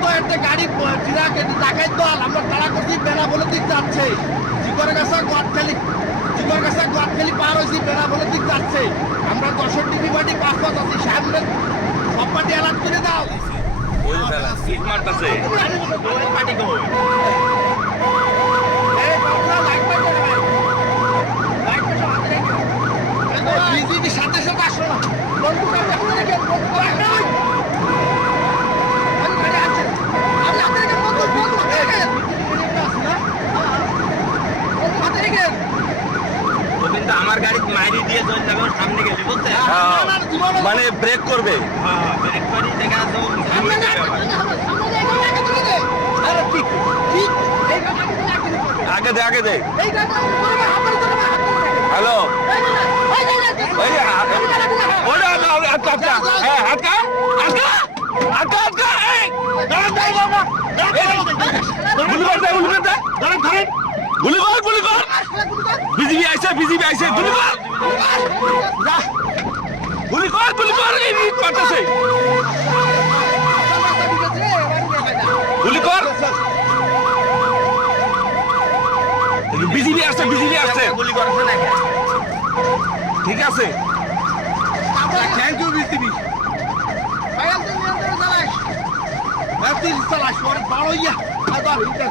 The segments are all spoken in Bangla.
তো একটা গাড়ি ট্রাক টাকাই দল আমরা তারা করছি বেড়া বলে দিক যাচ্ছে। জিগর গাছা গদখালি জিগর গাছা গদখালি পার হয়েছি বেড়া বলে দিক যাচ্ছে। আমরা দশের টিভি পার্টি পাঁচ পাঁচ আছি সামনে সব পার্টি অ্যালার্ট করে দাও। ওই ফেলা সিট মারতাছে। পার্টি কই এই বাবুরা লাইট পাই করে লাইট পাই সব হাতে রেখে বিজিবি সাথে সাথে আসলো না বন্ধু কাছে হাতে রেখে বন্ধু করে রাখো আমি গাড়ি আছে আমি হাতে রেখে বন্ধু বন্ধু হাতে রেখে বন্ধু হাতে রেখে ও কিন্তু আমার গাড়ি মাইরি দিয়ে চলে যাবে ওর সামনে গেলে বুঝতে না, না, জীবনে- মানে ব্রেক করবে হ্যাঁ ব্রেক করি দেখা তো সামনে না, সামনে না, সামনে না, এই গাড়ি আগে তুলে দে। আরে ঠিক, ঠিক, এই গাড়ি আগে তুলে আগে দিতে হবে। আগে দে আগে দে এই গাড়ি আগে তুলে দে, হাত ধরে তুলে দে, হাত ধরে দে। হ্যালো এই গাড়ি, এই গাড়ি, এই গাড়ি। ওই হাত- এই গাড়ি, এই গাড়ি। ওটা আচ্ছা আচ্ছা হ্যাঁ হাতকা হাতকা হাতকা হাতকা এই দাঁড়ান, দাঁড়ান, দাঁড়ান, দাঁড়ান, দাঁড়ান, গুলি কর দে গুলি কর দে দাঁড়ান, গুলি কর বিজিবি আইছে বিজিবি আইছে, গুলি কর। গুলি কর গুলি কর, এই যা। গুলি কর। বিজিবি আসছে বিজিবি আসছে। গুলি করছে ঠিক আছে। থ্যাংক ইউ বিসিবি ভাই আপনি নিয়ন্ত্রণে চালাস আপনি চালাস বড় ইয়া আবার হিটার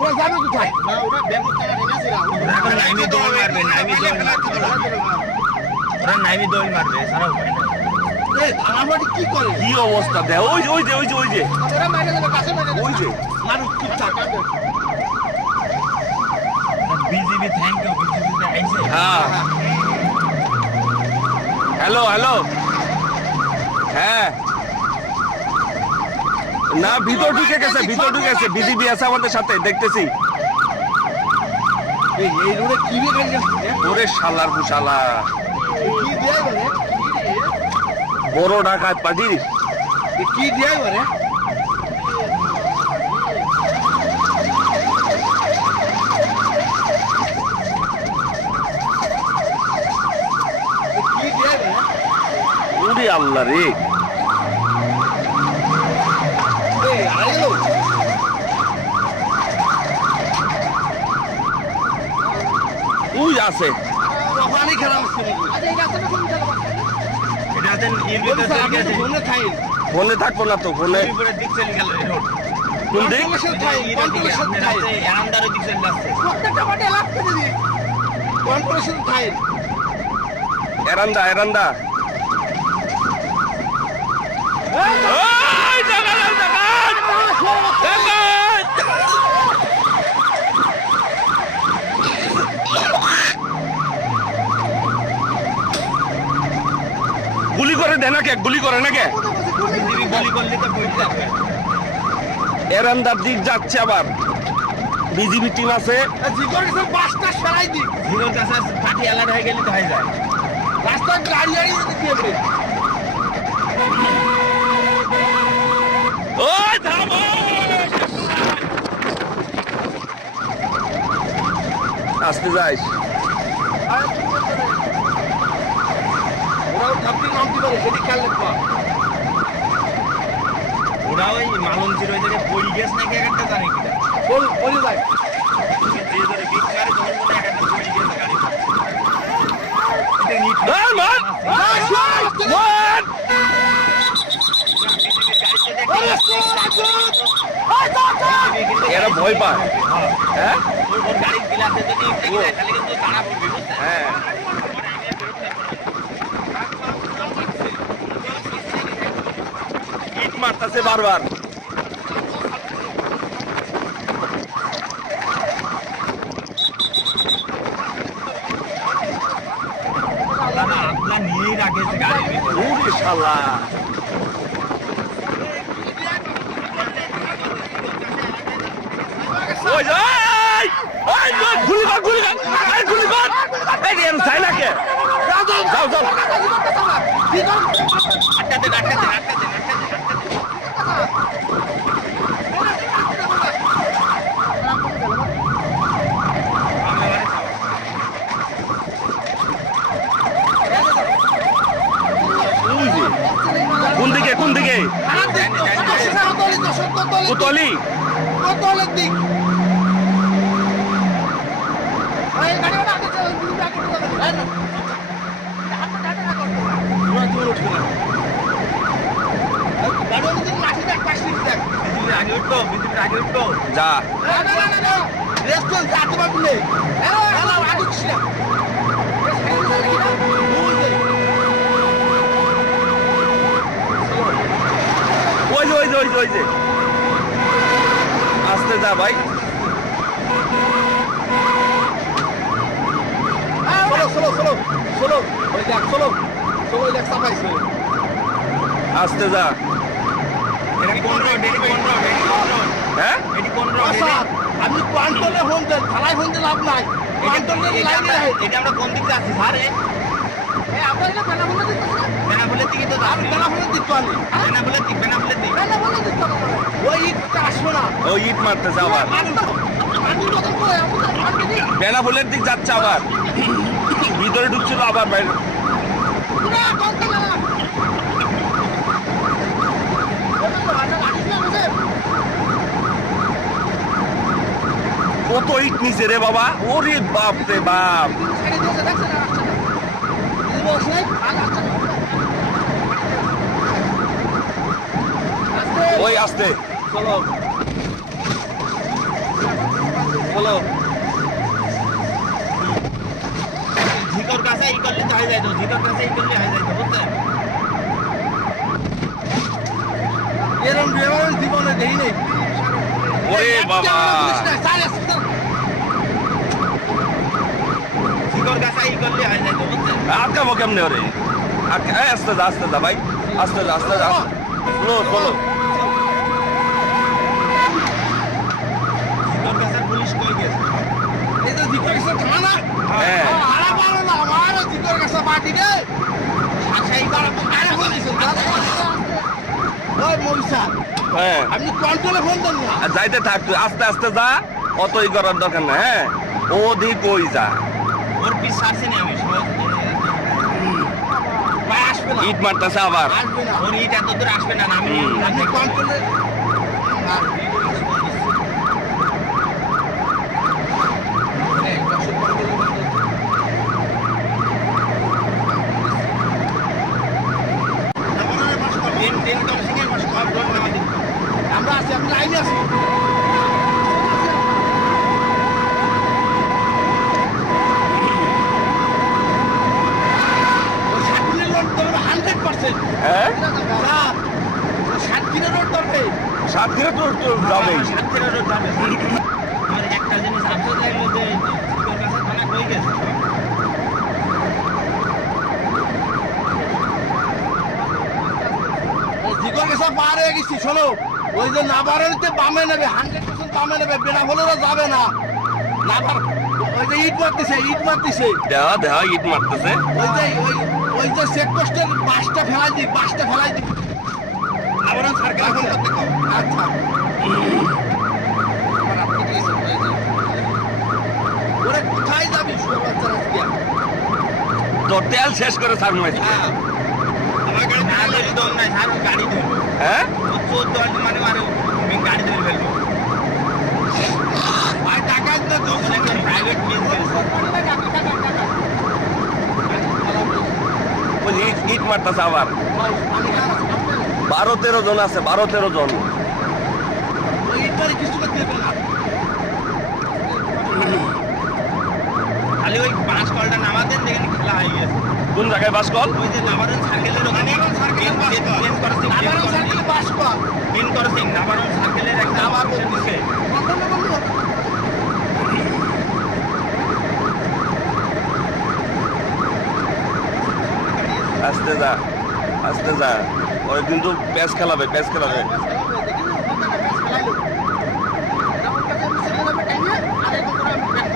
ওরা যাবে কোথায়? না ওরা ব্যাংক টাকা রেখেছে এখন নাইমি দৌড় মারবে, নাইমি দৌড় মারবে। ওরা নাইমি দৌড় মারবে। সারা উপায় নাই। এই ধারাবাড়ি কি করে? কি অবস্থা? দেখ ওই ওই যে ওই যে ওই যে। ওরা মাইনে দেবে কাছে মাইনে ওই যে। মানুষ চুপ থাক। কাঁদে। বিজিবি থ্যাংক ইউ বিজিবি আইছে? হ্যাঁ। Hello hello. হ্যাঁ। না ভিতর ঢুকে গেছে ভিতর ঢুকে গেছে বিজিবি আছে আমাদের সাথে দেখতেছি। ওরে শালার পুশালা কি দেয় বলে বড় ডাকাত পাজি। কি দেয় বলে কি দেয় আল্লাহ রে এই আরে ওই আছে পানি খারাপ হচ্ছে আচ্ছা এই রাস্তাটা কোন জায়গা এটাতে বলছে আপনি তো ফোনে ফোনে থাকব না তো ফোনে। কোন দিক? এরান্দা এরান্দা। গুলি করে দে না কে গুলি করে না কে এরান্দার দিক যাচ্ছে আবার। বিজিবি টিম আছে। গাড়ি দিতে হবে ওই! আসতে যাইস ওরা ওই ছিল ওই জায়গায় পড়ি গেছ নাকি একটা জানে কিনা? বল বলে করতেছে বারবার ইনশাল্লাহ ওই কোতলি কতলের দিক যা না ওই যে ওই যে ওই যে। আসতে যা ভাই। চলো চলো চলো ওই দেখ চলো চলো ওই দেখ চাপাইছে আসতে যা। এটা এটি এটি হ্যাঁ? এটি আমি কোয়ান্টলে ফোন দেন থালায় ফোন দিলে লাভ নাই। কোয়ান্টলে লাইনে রাখে এটা আমরা কোন দিকে আছি স্যার আপনার এটা বেনা বলে দিতে বেনাপুলের দিকে তো আমি যাচ্ছি। বেনা বলে দিতে পারি বেনাপুলের দিক বেনাপুলের দিক। বেনা বলে দিতে ওই ইটটা আসবে না ও ইট মারতেছে আবার বেনাফুলের দিক যাচ্ছে আবার ভিতরে ঢুকছিল আবার বাইরে কত ইট নিচে রে বাবা ওরে বাপ রে বাপ ওই আসতে চলো। চলো। ঝিকর কাছে ই করলে তো হয়ে যাইতো ঝিকর কাছে ই করলে হয়ে যাইতো বুঝছেন এরম ড্রাইভার জীবনে দেই নেই। ওরে বাবা। ঝিকর কাছে ই করলে হয়ে যাইতো বুঝছেন আটকাবো কেমনে ওরে? আস্তে আস্তে যা ভাই। আস্তে যা আস্তে যা। স্লো চলো ঝিকর কাছে পুলিশ কই গেছে এই যে জিকর কাছে থানা হ্যাঁ আরে পারো না আমার জিকর কাছে পার্টি রে আচ্ছা এই বার আরে বলিস ওই মবিসা হ্যাঁ আপনি কন্ট্রোলে ফোন দেন না আর যাইতে থাক আস্তে আস্তে যা অত ই করার দরকার না হ্যাঁ? অধিক ওই যা। ওর পিস আমি ইট মারতেছে আবার। আসবে না। ওর ইট এত দূর আসবে না আমি কন্ট্রোলে না এই, দর্শক control এ বন্ধ। তিন তিন কম সিঙ্গে সব রোড নামা দিই আমরা আছি আমি লাইনে আছি ও ষাট কিলো রোড ধরবে হান্ড্রেড পার্সেন্ট হ্যাঁ ষাট কিলো রোড ধরবে তো যাবেই একটা জিনিস আফসোস লাগল যে কাছে গেছে। ও পার হয়ে গেছি শোনো। ওই যে নাবারণীতে বামে নেবে হান্ড্রেড পার্সেন্ট বামে নেবে বেনা হলেও যাবে না। নাবার ওই যে ইট মারতেছে ইট মারতেছে। দেওয়া দেওয়া ইট মারতেছে। ওই যে ওই ওই যে চেক পোস্টের বাসটা ফেলাই দিই বাসটা ফেলাই দিই আবার সার্কেল ফোন করতে কও তোর তেল শেষ করে ছাড় মাইছে হ্যাঁ? আমার গাড়ি না ধরি দম নাই স্যার ও গাড়ি ধরবো হ্যাঁ ও চোদ্দ মানে মারে আমি গাড়ি ধরে ফেলব ভাই টাকা দিতে তো ওখানে একটা প্রাইভেট কেস গেছে ওই ইট মারতেছে আবার। বারো তেরো জন আছে, বারো তেরো জন ওই ইটবারে কিছু করতে দেবে না খালি ওই পাঁচ কলটা নামাতেন দেখেন খেলা হয়ে গেছে। কোন জায়গায় বাস কল? ওই যে নাবারণ সার্কেলের ওখানে। বাস কল। নাবারণ বাস সার্কেলের একটা আবার আস্তে যা আস্তে যা। ওই কিন্তু প্যাচ খেলাবে প্যাচ খেলাবে হ্যাঁ হ্যাঁ